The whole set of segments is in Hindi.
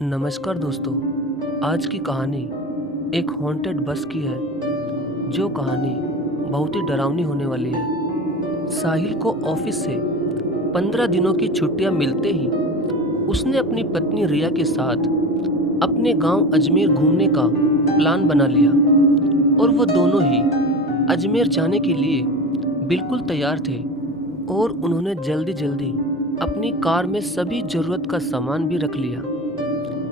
नमस्कार दोस्तों। आज की कहानी एक हॉन्टेड बस की है। जो कहानी बहुत ही डरावनी होने वाली है। साहिल को ऑफिस से 15 दिनों की छुट्टियां मिलते ही उसने अपनी पत्नी रिया के साथ अपने गांव अजमेर घूमने का प्लान बना लिया और वो दोनों ही अजमेर जाने के लिए बिल्कुल तैयार थे। और उन्होंने जल्दी जल्दी अपनी कार में सभी ज़रूरत का सामान भी रख लिया।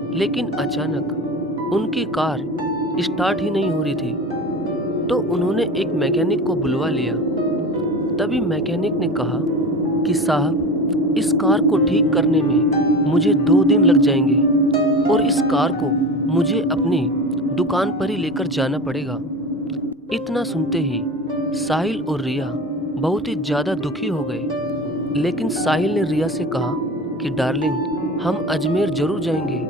लेकिन अचानक उनकी कार स्टार्ट ही नहीं हो रही थी, तो उन्होंने एक मैकेनिक को बुलवा लिया। तभी मैकेनिक ने कहा कि साहब, इस कार को ठीक करने में मुझे 2 दिन लग जाएंगे और इस कार को मुझे अपनी दुकान पर ही लेकर जाना पड़ेगा। इतना सुनते ही साहिल और रिया बहुत ही ज़्यादा दुखी हो गए। लेकिन साहिल ने रिया से कहा कि डार्लिंग, हम अजमेर जरूर जाएंगे,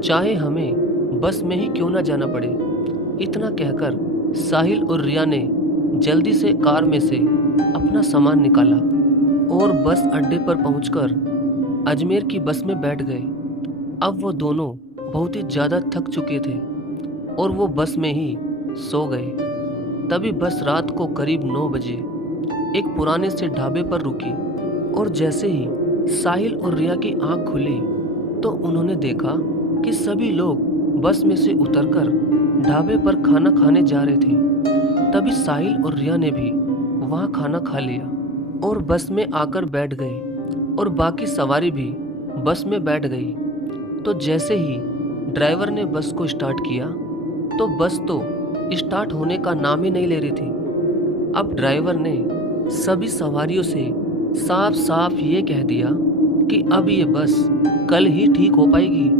चाहे हमें बस में ही क्यों ना जाना पड़े। इतना कहकर साहिल और रिया ने जल्दी से कार में से अपना सामान निकाला और बस अड्डे पर पहुंचकर अजमेर की बस में बैठ गए। अब वो दोनों बहुत ही ज़्यादा थक चुके थे और वो बस में ही सो गए। तभी बस रात को करीब 9 बजे एक पुराने से ढाबे पर रुकी और जैसे ही साहिल और रिया की आंख खुली तो उन्होंने देखा कि सभी लोग बस में से उतरकर ढाबे पर खाना खाने जा रहे थे। तभी साहिल और रिया ने भी वहां खाना खा लिया और बस में आकर बैठ गए और बाकी सवारी भी बस में बैठ गई। तो जैसे ही ड्राइवर ने बस को स्टार्ट किया तो बस तो स्टार्ट होने का नाम ही नहीं ले रही थी। अब ड्राइवर ने सभी सवारियों से साफ साफ ये कह दिया कि अब ये बस कल ही ठीक हो पाएगी।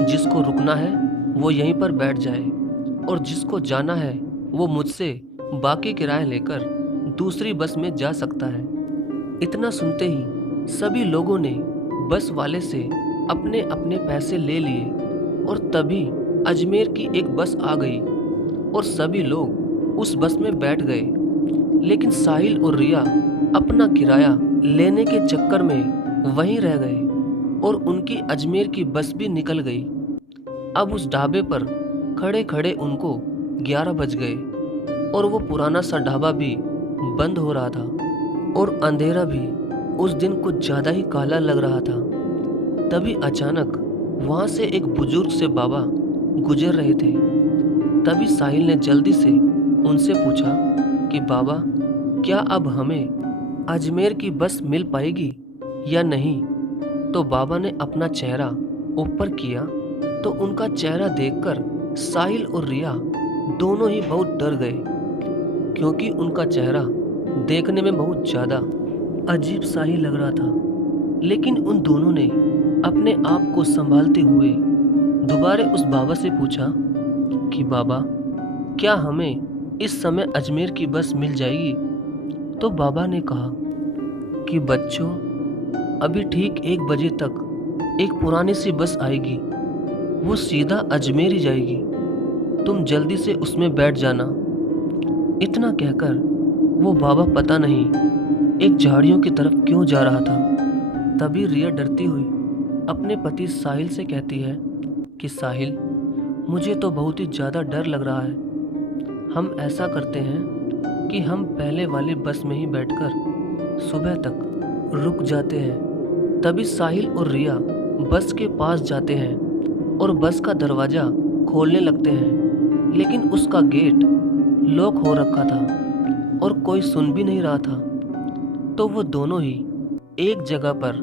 जिसको रुकना है वो यहीं पर बैठ जाए और जिसको जाना है वो मुझसे बाकी किराया लेकर दूसरी बस में जा सकता है। इतना सुनते ही सभी लोगों ने बस वाले से अपने अपने पैसे ले लिए और तभी अजमेर की एक बस आ गई और सभी लोग उस बस में बैठ गए। लेकिन साहिल और रिया अपना किराया लेने के चक्कर में वहीं रह गए और उनकी अजमेर की बस भी निकल गई। अब उस ढाबे पर खड़े खड़े उनको 11 बज गए और वो पुराना सा ढाबा भी बंद हो रहा था और अंधेरा भी उस दिन कुछ ज़्यादा ही काला लग रहा था। तभी अचानक वहाँ से एक बुजुर्ग से बाबा गुजर रहे थे। तभी साहिल ने जल्दी से उनसे पूछा कि बाबा, क्या अब हमें अजमेर की बस मिल पाएगी या नहीं। तो बाबा ने अपना चेहरा ऊपर किया तो उनका चेहरा देखकर साहिल और रिया दोनों ही बहुत डर गए, क्योंकि उनका चेहरा देखने में बहुत ज़्यादा अजीब सा ही लग रहा था। लेकिन उन दोनों ने अपने आप को संभालते हुए दोबारा उस बाबा से पूछा कि बाबा, क्या हमें इस समय अजमेर की बस मिल जाएगी। तो बाबा ने कहा कि बच्चों, अभी ठीक 1 बजे तक एक पुरानी सी बस आएगी, वो सीधा अजमेर ही जाएगी, तुम जल्दी से उसमें बैठ जाना। इतना कहकर वो बाबा पता नहीं एक झाड़ियों की तरफ क्यों जा रहा था। तभी रिया डरती हुई अपने पति साहिल से कहती है कि साहिल, मुझे तो बहुत ही ज़्यादा डर लग रहा है। हम ऐसा करते हैं कि हम पहले वाली बस में ही बैठकर सुबह तक रुक जाते हैं। तभी साहिल और रिया बस के पास जाते हैं और बस का दरवाज़ा खोलने लगते हैं, लेकिन उसका गेट लॉक हो रखा था और कोई सुन भी नहीं रहा था। तो वो दोनों ही एक जगह पर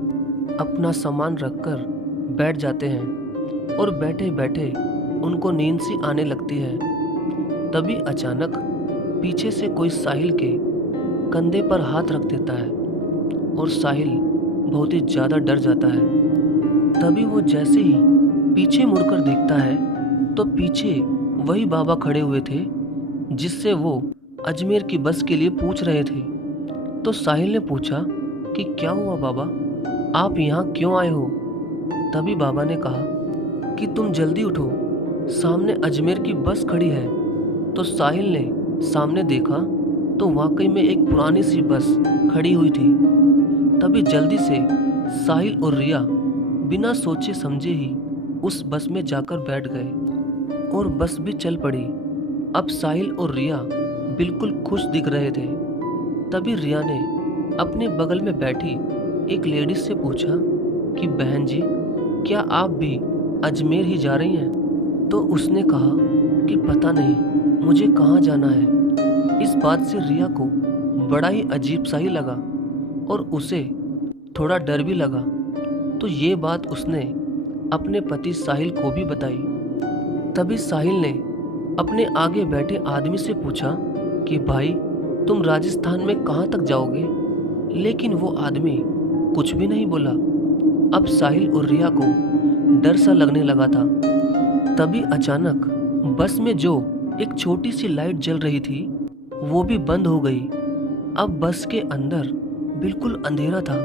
अपना सामान रखकर बैठ जाते हैं और बैठे बैठे उनको नींद सी आने लगती है। तभी अचानक पीछे से कोई साहिल के कंधे पर हाथ रख देता है और साहिल बहुत ही ज़्यादा डर जाता है। तभी वो जैसे ही पीछे मुड़कर देखता है तो पीछे वही बाबा खड़े हुए थे जिससे वो अजमेर की बस के लिए पूछ रहे थे। तो साहिल ने पूछा कि क्या हुआ बाबा, आप यहाँ क्यों आए हो। तभी बाबा ने कहा कि तुम जल्दी उठो, सामने अजमेर की बस खड़ी है। तो साहिल ने सामने देखा तो वाकई में एक पुरानी सी बस खड़ी हुई थी। तभी जल्दी से साहिल और रिया बिना सोचे समझे ही उस बस में जाकर बैठ गए और बस भी चल पड़ी। अब साहिल और रिया बिल्कुल खुश दिख रहे थे। तभी रिया ने अपने बगल में बैठी एक लेडीज से पूछा कि बहन जी, क्या आप भी अजमेर ही जा रही हैं? तो उसने कहा कि पता नहीं मुझे कहाँ जाना है। इस बात से रिया को बड़ा ही अजीब सा ही लगा और उसे थोड़ा डर भी लगा। तो ये बात उसने अपने पति साहिल को भी बताई। तभी साहिल ने अपने आगे बैठे आदमी से पूछा कि भाई, तुम राजस्थान में कहाँ तक जाओगे? लेकिन वो आदमी कुछ भी नहीं बोला। अब साहिल और रिया को डर सा लगने लगा था। तभी अचानक बस में जो एक छोटी सी लाइट जल रही थी वो भी बंद हो गई। अब बस के अंदर बिल्कुल अंधेरा था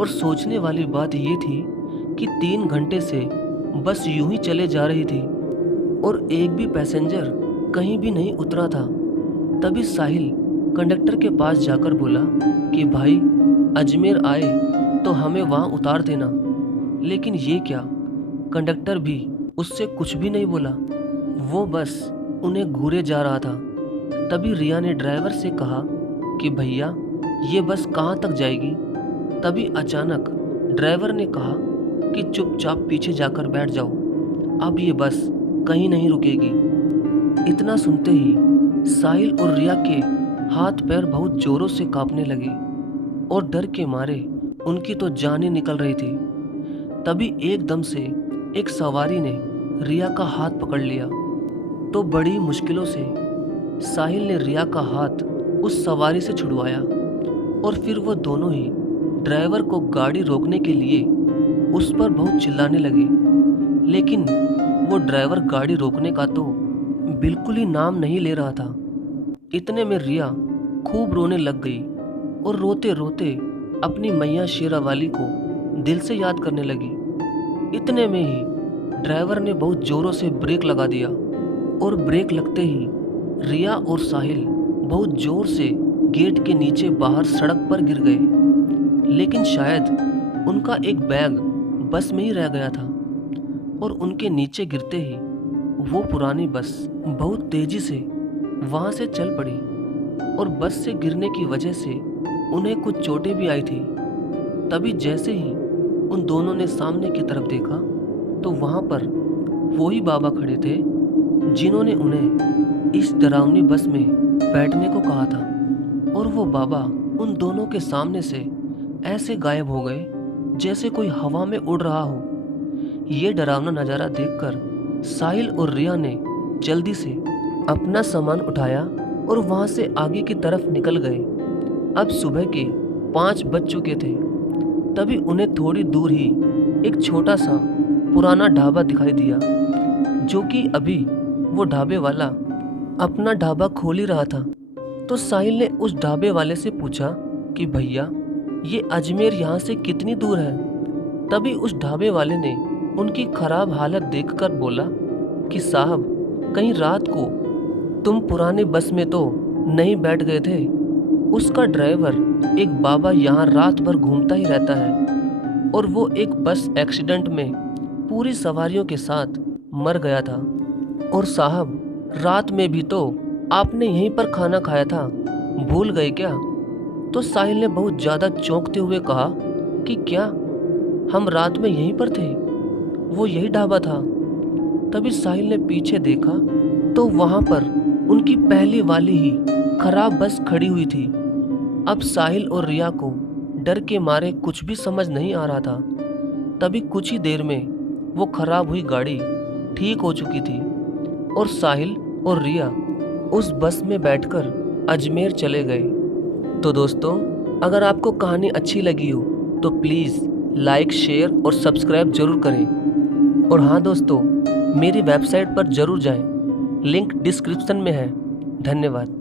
और सोचने वाली बात ये थी कि 3 घंटे से बस यूं ही चले जा रही थी और एक भी पैसेंजर कहीं भी नहीं उतरा था। तभी साहिल कंडक्टर के पास जाकर बोला कि भाई, अजमेर आए तो हमें वहाँ उतार देना। लेकिन ये क्या, कंडक्टर भी उससे कुछ भी नहीं बोला। वो बस उन्हें घूरे जा रहा था। तभी रिया ने ड्राइवर से कहा कि भैया, ये बस कहाँ तक जाएगी? तभी अचानक ड्राइवर ने कहा कि चुपचाप पीछे जाकर बैठ जाओ, अब ये बस कहीं नहीं रुकेगी। इतना सुनते ही साहिल और रिया के हाथ पैर बहुत जोरों से कांपने लगे और डर के मारे उनकी तो जान ही निकल रही थी। तभी एकदम से एक सवारी ने रिया का हाथ पकड़ लिया। तो बड़ी मुश्किलों से साहिल ने रिया का हाथ उस सवारी से छुड़वाया और फिर वो दोनों ही ड्राइवर को गाड़ी रोकने के लिए उस पर बहुत चिल्लाने लगे। लेकिन वो ड्राइवर गाड़ी रोकने का तो बिल्कुल ही नाम नहीं ले रहा था। इतने में रिया खूब रोने लग गई और रोते रोते अपनी मैया शेरावाली को दिल से याद करने लगी। इतने में ही ड्राइवर ने बहुत जोरों से ब्रेक लगा दिया और ब्रेक लगते ही रिया और साहिल बहुत जोर से गेट के नीचे बाहर सड़क पर गिर गए। लेकिन शायद उनका एक बैग बस में ही रह गया था और उनके नीचे गिरते ही वो पुरानी बस बहुत तेजी से वहाँ से चल पड़ी और बस से गिरने की वजह से उन्हें कुछ चोटें भी आई थी। तभी जैसे ही उन दोनों ने सामने की तरफ देखा तो वहाँ पर वही बाबा खड़े थे जिन्होंने उन्हें इस डरावनी बस में बैठने को कहा था। और वो बाबा उन दोनों के सामने से ऐसे गायब हो गए जैसे कोई हवा में उड़ रहा हो। ये डरावना नज़ारा देखकर साहिल और रिया ने जल्दी से अपना सामान उठाया और वहाँ से आगे की तरफ निकल गए। अब सुबह के 5 बज चुके थे। तभी उन्हें थोड़ी दूर ही एक छोटा सा पुराना ढाबा दिखाई दिया, जो कि अभी वो ढाबे वाला अपना ढाबा खोल ही रहा था। तो साहिल ने उस ढाबे वाले से पूछा कि भैया, ये अजमेर यहाँ से कितनी दूर है? तभी उस ढाबे वाले ने उनकी खराब हालत देखकर बोला कि साहब, कहीं रात को तुम पुरानी बस में तो नहीं बैठ गए थे? उसका ड्राइवर एक बाबा यहाँ रात भर घूमता ही रहता है और वो एक बस एक्सीडेंट में पूरी सवारियों के साथ मर गया था। और साहब, रात में भी तो आपने यहीं पर खाना खाया था, भूल गए क्या? तो साहिल ने बहुत ज़्यादा चौंकते हुए कहा कि क्या हम रात में यहीं पर थे? वो यही ढाबा था। तभी साहिल ने पीछे देखा तो वहाँ पर उनकी पहली वाली ही खराब बस खड़ी हुई थी। अब साहिल और रिया को डर के मारे कुछ भी समझ नहीं आ रहा था। तभी कुछ ही देर में वो खराब हुई गाड़ी ठीक हो चुकी थी और साहिल और रिया उस बस में बैठकर अजमेर चले गए। तो दोस्तों, अगर आपको कहानी अच्छी लगी हो तो प्लीज़ लाइक, शेयर और सब्सक्राइब जरूर करें। और हाँ दोस्तों, मेरी वेबसाइट पर जरूर जाएं, लिंक डिस्क्रिप्शन में है। धन्यवाद।